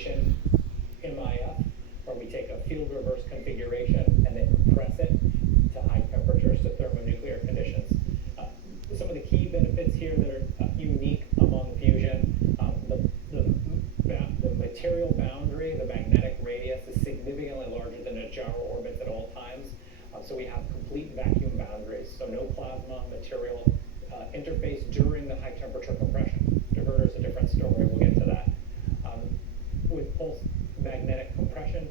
efficient MIF, where we take a field reverse configuration and then compress it to high temperatures to thermonuclear conditions. Some of the key benefits here that are unique among fusion, the material boundary, the magnetic radius is significantly larger than a gyro orbits at all times. So we have complete vacuum boundaries, so no plasma material interface during the high temperature compression. Diverter is a different story, we'll get to that. With pulse magnetic compression,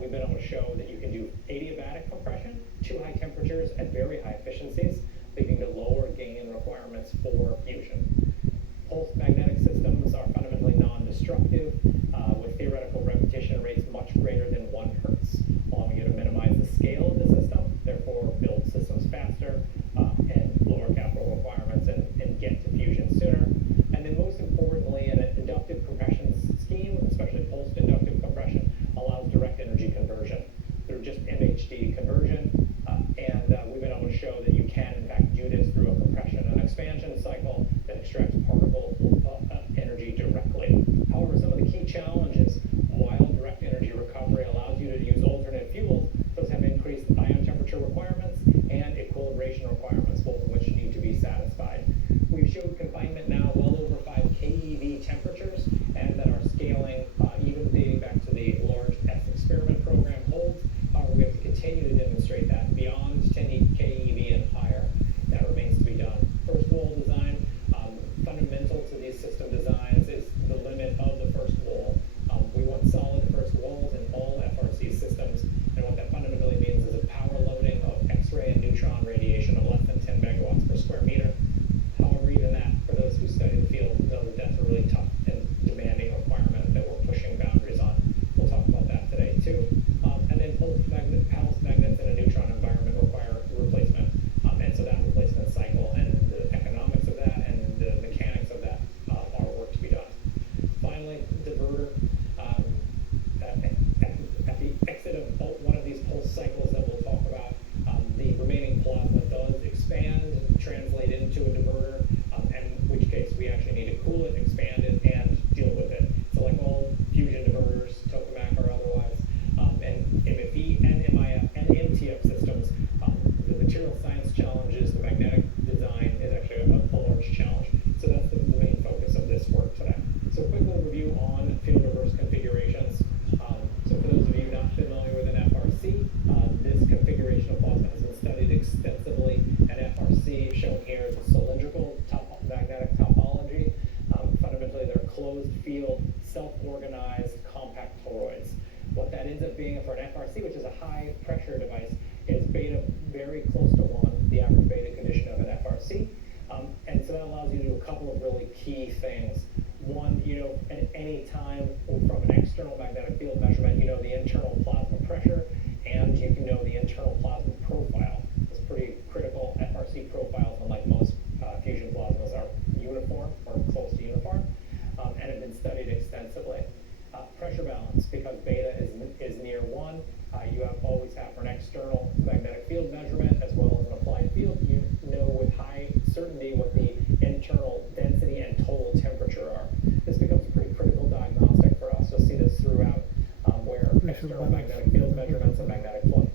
we've been able to show that you can do adiabatic compression to high temperatures at very high efficiencies, leading to lower gain requirements for fusion. Pulse magnetic systems are fundamentally non-destructive, with theoretical repetition rates much greater than 1 hertz, allowing you to minimize the scale of the system, therefore build systems faster and lower capital requirements and get to fusion sooner. And then most importantly, an inductive compression scheme, especially pulsed inductive compression, allows direct energy conversion through just MHD conversion. We've been able to show that you can, in fact, do this through a compression and expansion cycle that extracts particle energy directly. However, some of the key challenges, while direct energy recovery allows you to use alternate fuels, those have increased ion temperature requirements and equilibration requirements, both of which need to be satisfied. We've showed confinement now well over 5 keV temperatures, and that our scaling, even dating back to the large S experiment program, holds. However, we have to continue to demonstrate that beyond 10 keV and higher. That remains to be done. First wall design, fundamental to these system designs is the limit of the first wall. We want solid first walls in all FRC systems, and what that fundamentally means is a power loading of X-ray and neutron radiation of less than 10 megawatts per square meter. However, even that, for those who study the field, know that that's a really tough and demanding requirement that we're pushing boundaries on. We'll talk about that today too. And then pulse magnets in a neutron environment require replacement. And so that replacement cycle and the economics of that and the mechanics of that are work to be done. Finally, diverter. At the exit of one of these pulse cycles that we'll talk about, the remaining plasma does expand, translate into a diverter, in which case we actually need to cool it, expand it, and deal with it. So like all fusion diverters, tokamak or otherwise, and MFE and MIF and MTF systems, the material science challenges, the magnetic design is actually a large challenge. So that's the main focus of this work today. So a quick overview on field reverse configurations. So for those of you not familiar with an FRC, this configuration of plasma has been studied extensively. An FRC shown here is a cylindrical magnetic topology. Fundamentally, they're closed field, self-organized, compact toroids. What that ends up being for an FRC, which is a high pressure device, is beta very close to 1, the average beta condition of an FRC. And so that allows you to do a couple of really key things. One, at any time from an external magnetic field measurement, you know the internal plasma pressure, and you can know the internal plasma profile. It's pretty critical. FRC profiles, unlike most fusion plasmas, are uniform or close to uniform, and have been studied extensively. Pressure balance, because beta is near 1, you always have for an external magnetic field measurement as well as an applied field, you know with high certainty what the internal density and total temperature are. This becomes a pretty critical diagnostic for us. You'll see this throughout where external magnetic field measurements and magnetic flux